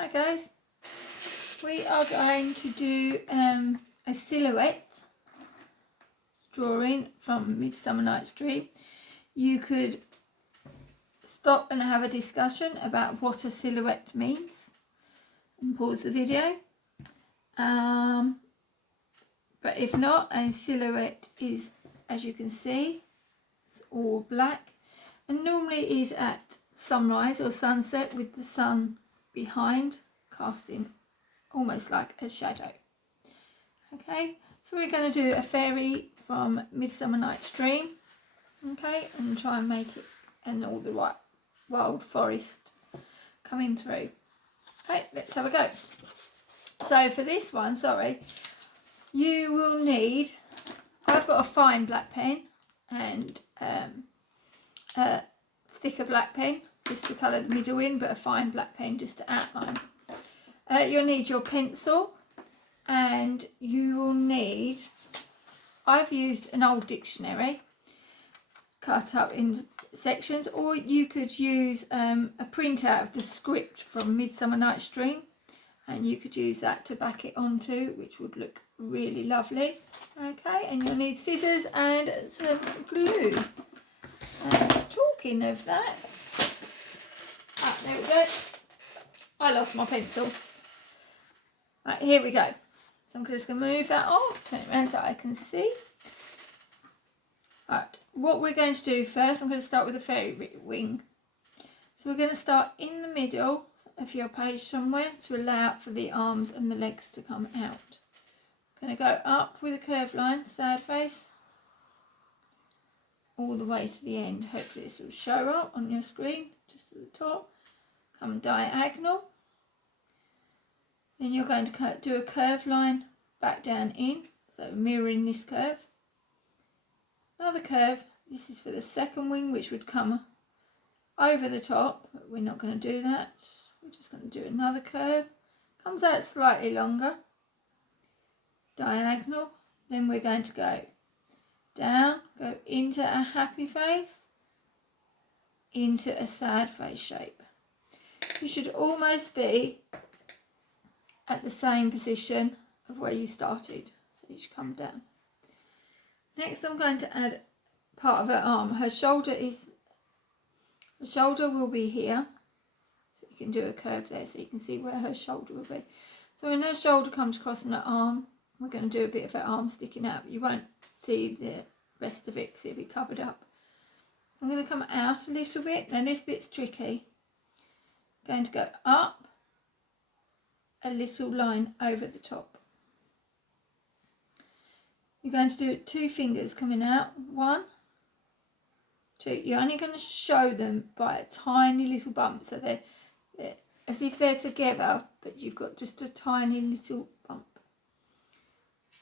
Hi guys, we are going to do a silhouette drawing from Midsummer Night's Dream. You could stop and have a discussion about what a silhouette means and pause the video. But if not, a silhouette is, as you can see, it's all black and normally is at sunrise or sunset with the sun behind, casting almost like a shadow. Okay, so we're going to do a fairy from Midsummer Night's Dream, okay, and try and make it, and all the right wild forest coming through. Okay, let's have a go. So for this one, you will need, I've got a fine black pen and a thicker black pen just to colour the middle in, but a fine black pen just to outline. You'll need your pencil, and you will need, I've used an old dictionary cut up in sections, or you could use a printout of the script from Midsummer Night's Dream, and you could use that to back it onto, which would look really lovely. Okay, and you'll need scissors and some glue. Talking of that, there we go. I lost my pencil. Right, here we go. So I'm just going to move that off, turn it around so I can see. Right, what we're going to do first, I'm going to start with a fairy wing. So we're going to start in the middle of your page somewhere to allow for the arms and the legs to come out. I'm going to go up with a curved line, sad face, all the way to the end. Hopefully this will show up on your screen, just at the top. Come diagonal. Then you're going to do a curved line back down in, so mirroring this curve. Another curve, this is for the second wing, which would come over the top, but we're not going to do that. We're just going to do another curve. Comes out slightly longer. Diagonal. Then we're going to go down, go into a happy face, into a sad face shape. You should almost be at the same position of where you started, so you should come down. Next I'm going to add part of her arm. Her shoulder will be here, so you can do a curve there so you can see where her shoulder will be. So when her shoulder comes across in her arm, we're going to do a bit of her arm sticking out, but you won't see the rest of it because it'll be covered up. I'm going to come out a little bit. Now this bit's tricky. I'm going to go up a little line over the top. You're going to do 2 fingers coming out, 1, 2. You're only going to show them by a tiny little bump, so they're as if they're together, but you've got just a tiny little bump.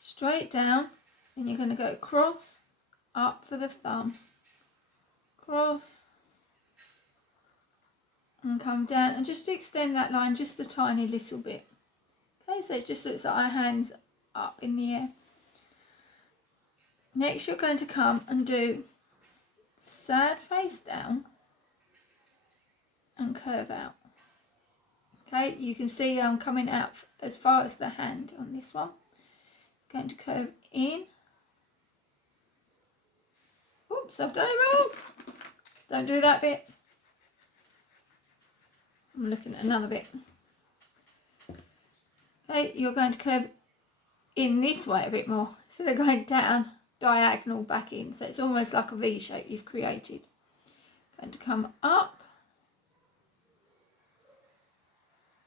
Straight down, and you're going to go across, up for the thumb, cross, and come down, and just extend that line just a tiny little bit. Okay, so it's just so it's our hands up in the air. Next you're going to come and do sad face down and curve out. Okay, you can see I'm coming out as far as the hand on this one. I'm going to curve in. Oops, I've done it wrong. Don't do that bit. I'm looking at another bit. Okay, you're going to curve in this way a bit more. Instead of going down, diagonal back in. So it's almost like a V shape you've created. Going to come up.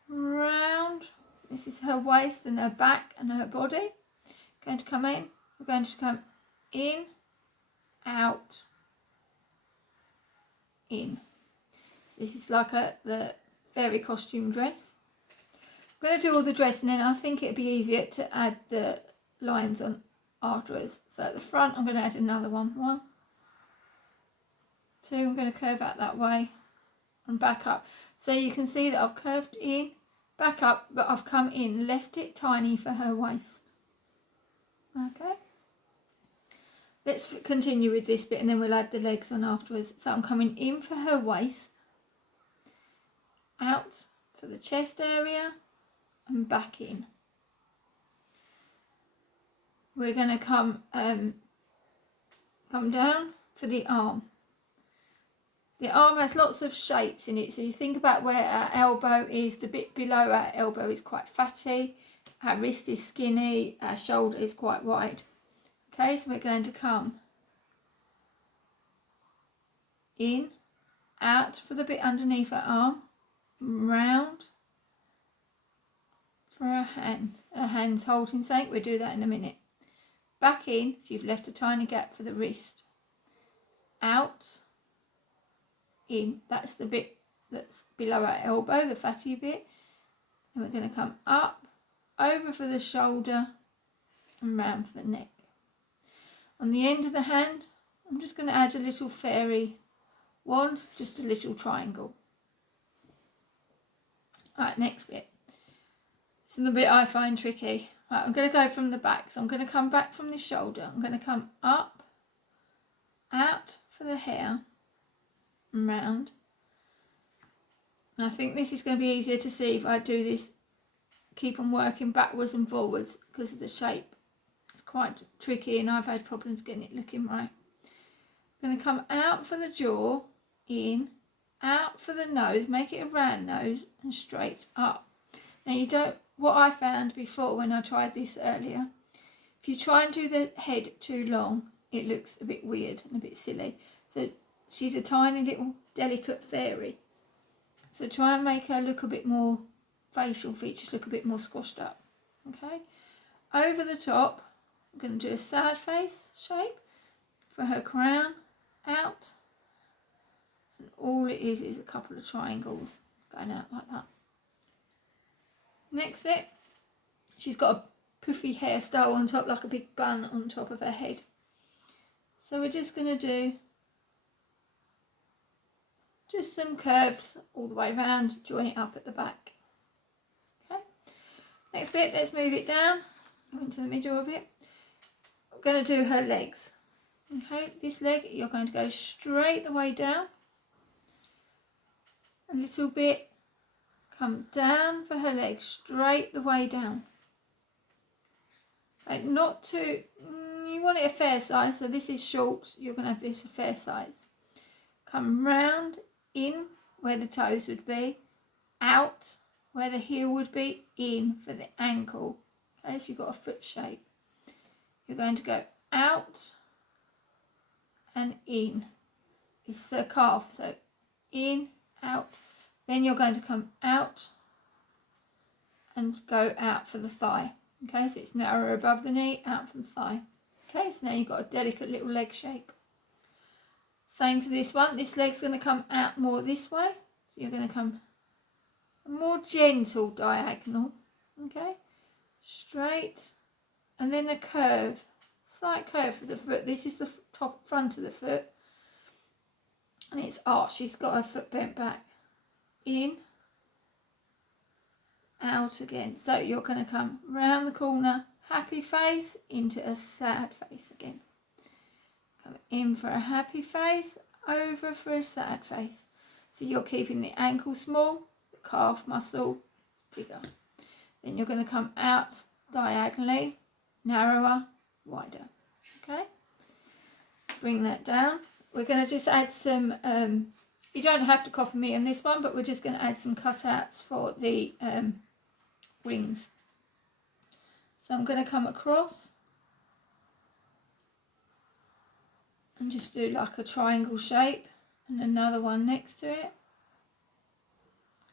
Round. This is her waist and her back and her body. Going to come in. We're going to come in, out, in. So this is like the fairy costume dress. I'm going to do all the dress, and then I think it'd be easier to add the lines on afterwards. So at the front I'm going to add another one. 1, 2, I'm going to curve out that way and back up. So you can see that I've curved in, back up, but I've come in, left it tiny for her waist. Okay. Let's continue with this bit and then we'll add the legs on afterwards. So I'm coming in for her waist, out for the chest area and back in. We're going to come down for the arm. The arm has lots of shapes in it, so you think about where our elbow is. The bit below our elbow is quite fatty, our wrist is skinny, our shoulder is quite wide. Okay, so we're going to come in, out for the bit underneath our arm, round for our hand. Our hand's holding something, we'll do that in a minute. Back in, so you've left a tiny gap for the wrist. Out, in, that's the bit that's below our elbow, the fatty bit. And we're going to come up, over for the shoulder and round for the neck. On the end of the hand, I'm just going to add a little fairy wand, just a little triangle. Right, next bit. This is the bit I find tricky. Right, I'm going to go from the back. So I'm going to come back from the shoulder. I'm going to come up, out for the hair and round. And I think this is going to be easier to see if I do this, keep on working backwards and forwards because of the shape. It's quite tricky and I've had problems getting it looking right. I'm going to come out for the jaw, in, out for the nose, make it a round nose and straight up. Now you don't, what I found before when I tried this earlier, if you try and do the head too long, it looks a bit weird and a bit silly. So she's a tiny little delicate fairy. So try and make her look a bit more, facial features look a bit more squashed up. Okay, over the top, I'm going to do a sad face shape for her crown, out. And all it is a couple of triangles going out like that. Next bit, she's got a puffy hairstyle on top, like a big bun on top of her head. So we're just going to do just some curves all the way around, join it up at the back. Okay. Next bit, let's move it down, into the middle a bit. We're going to do her legs. Okay, this leg, you're going to go straight the way down. A little bit, come down for her leg, straight the way down. Right, not too, you want it a fair size, so this is short, you're going to have this a fair size. Come round, in where the toes would be, out where the heel would be, in for the ankle. Okay, so you've got a foot shape. You're going to go out and in. It's the calf, so in, out. Then you're going to come out and go out for the thigh. Okay, so it's narrower above the knee, out from the thigh. Okay, so now you've got a delicate little leg shape. Same for this one. This leg's going to come out more this way. So you're going to come a more gentle diagonal. Okay, straight, and then a curve, slight curve for the foot. This is the top front of the foot, and it's arched. She's got her foot bent back. In, out again. So you're going to come round the corner, happy face, into a sad face again. Come in for a happy face, over for a sad face. So you're keeping the ankle small, the calf muscle bigger. Then you're going to come out diagonally, narrower, wider. Okay, bring that down. We're going to just add some, you don't have to copy me on this one, but we're just going to add some cutouts for the wings. So I'm going to come across and just do like a triangle shape and another one next to it,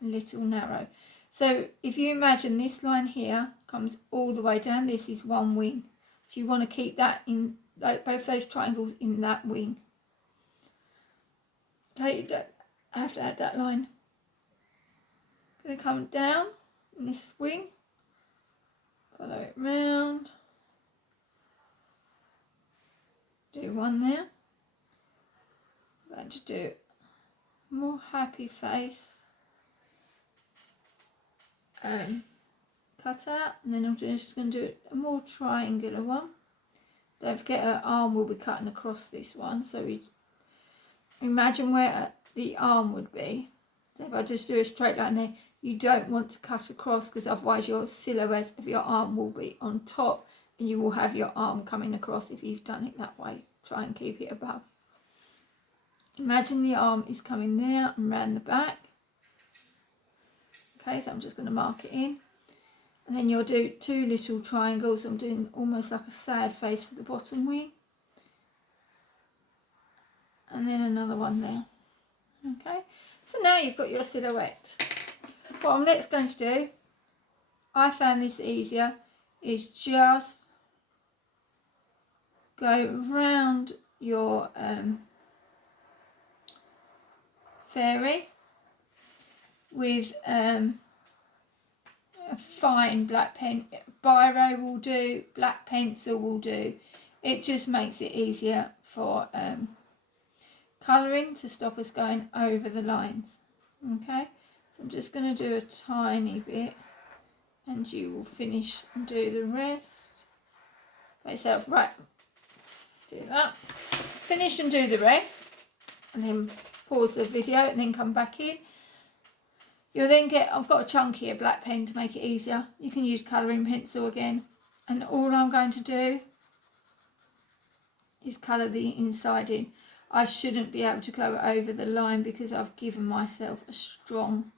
a little narrow. So if you imagine this line here comes all the way down, this is one wing. So you want to keep that in, both those triangles in that wing. Okay, you don't have to add that line. Going to come down in this wing, follow it round, do one there. I'm going to do a more happy face, cut out, and then I'm just going to do a more triangular one. Don't forget her arm will be cutting across this one, so we imagine where the arm would be. So if I just do a straight line there, you don't want to cut across, because otherwise your silhouette of your arm will be on top and you will have your arm coming across if you've done it that way. Try and keep it above. Imagine the arm is coming there and round the back. Okay, so I'm just going to mark it in. And then you'll do 2 little triangles. I'm doing almost like a sad face for the bottom wing. And then another one there. Okay, so now you've got your silhouette. What I'm next going to do, I found this easier, is just go round your fairy with a fine black pen. Biro will do, black pencil will do. It just makes it easier for colouring, to stop us going over the lines. Okay, so I'm just going to do a tiny bit and you will finish and do the rest by yourself. Right, do that, finish and do the rest, and then pause the video and then come back in. You'll then get, I've got a chunkier black pen to make it easier. You can use colouring pencil again, and all I'm going to do is colour the inside in. I shouldn't be able to go over the line because I've given myself a strong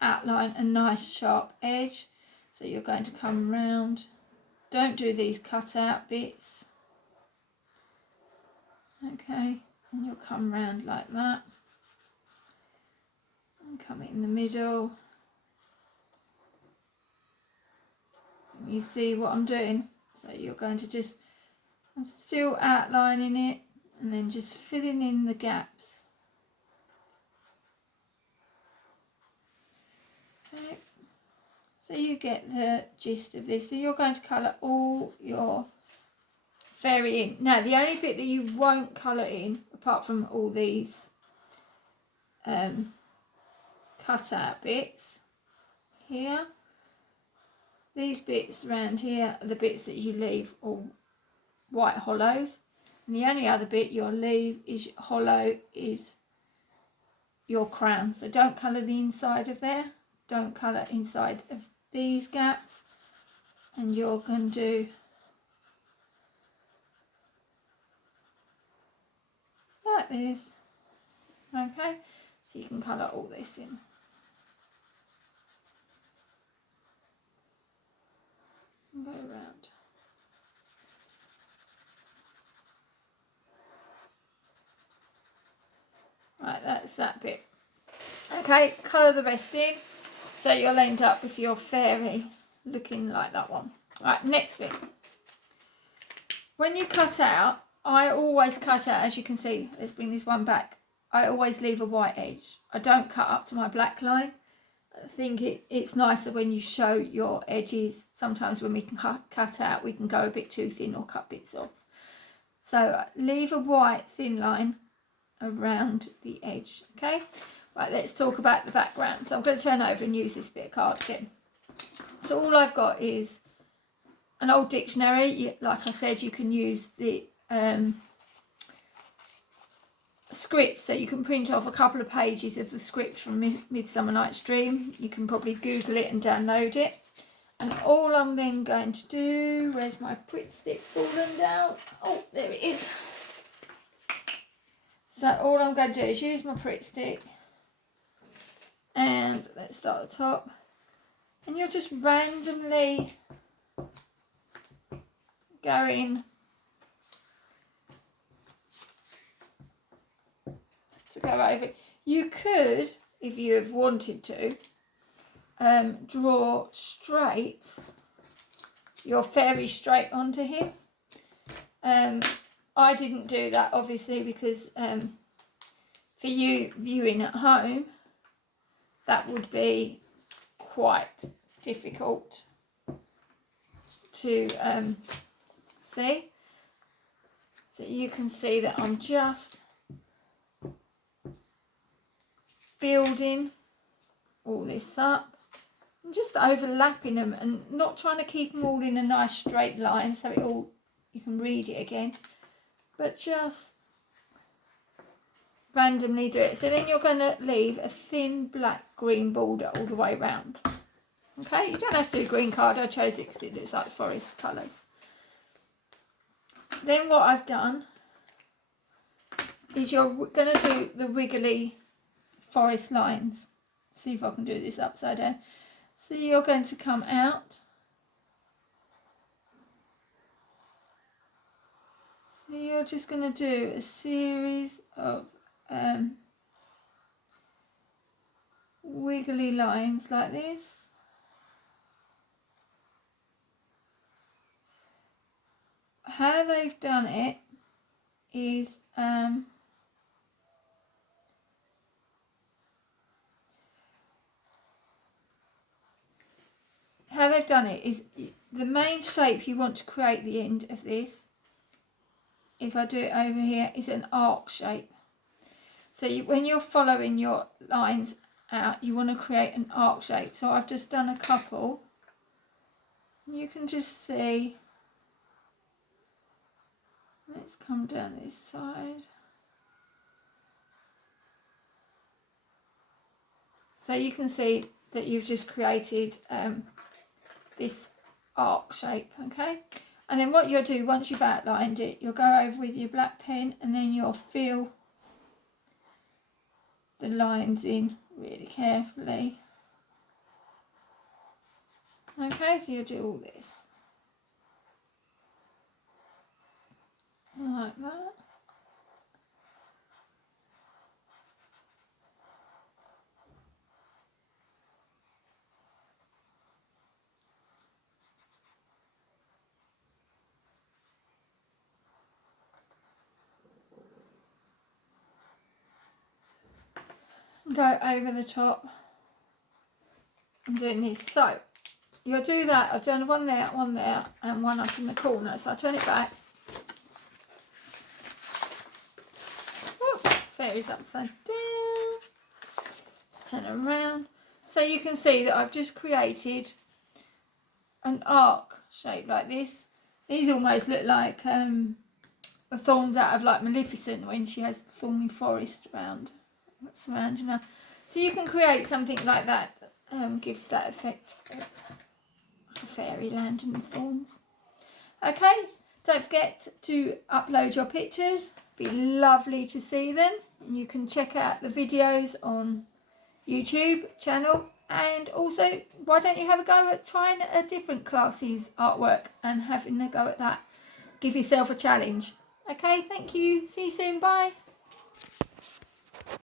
outline, a nice sharp edge. So you're going to come round. Don't do these cut out bits. Okay, and you'll come round like that. And come in the middle. And you see what I'm doing? So you're going to just, I'm still outlining it, and then just filling in the gaps. Okay, so you get the gist of this. So you're going to colour all your fairy in. Now the only bit that you won't colour in, apart from all these cut out bits here, these bits around here are the bits that you leave all white hollows. And the only other bit you'll leave is hollow is your crown. So don't colour the inside of there. Don't colour inside of these gaps. And you're going to do like this. Okay, so you can colour all this in. And go around. Right, that's that bit. Okay, colour the rest in, so you'll end up with your fairy looking like that one. Right, next bit. When you cut out, I always cut out, as you can see, let's bring this one back. I always leave a white edge. I don't cut up to my black line. I think it's nicer when you show your edges. Sometimes when we can cut out, we can go a bit too thin or cut bits off. So leave a white thin line around the edge. Okay, right, let's talk about the background. So I'm going to turn over and use this bit of card again. So all I've got is an old dictionary. Like I said, you can use the script, so you can print off a couple of pages of the script from Midsummer Night's Dream. You can probably Google it and download it. And all I'm then going to do, where's my Pritt stick fallen down? Oh, there it is. So all I'm going to do is use my Pritt stick, and let's start at the top, and you're just randomly going to go over it. You could, if you have wanted to, draw straight, your fairy straight onto here. I didn't do that obviously because for you viewing at home, that would be quite difficult to see. So you can see that I'm just building all this up and just overlapping them and not trying to keep them all in a nice straight line so it all, you can read it again, but just randomly do it. So then you're going to leave a thin black green border all the way around. Okay, you don't have to do green card. I chose it because it looks like forest colours. Then what I've done is you're going to do the wiggly forest lines. See if I can do this upside down. So you're going to come out. So you're just going to do a series of wiggly lines like this. How they've done it is the main shape you want to create the end of this, if I do it over here, is an arc shape. So when you're following your lines out, you want to create an arc shape. So I've just done a couple. You can just see. Let's come down this side. So you can see that you've just created this arc shape, okay? And then what you'll do, once you've outlined it, you'll go over with your black pen and then you'll fill the lines in really carefully. Okay, so you'll do all this. Like that. Go over the top. I'm doing this. So you'll do that. I've done one there, and one up in the corner. So I turn it back. Fairies upside down. Turn around. So you can see that I've just created an arc shape like this. These almost look like the thorns out of like Maleficent when she has thorny forest surrounding her. So you can create something like that. Gives that effect of a fairyland and thorns. Okay, don't forget to upload your pictures. Be lovely to see them. And you can check out the videos on YouTube channel, and also why don't you have a go at trying a different class's artwork and having a go at that. Give yourself a challenge. Okay, thank you. See you soon. Bye.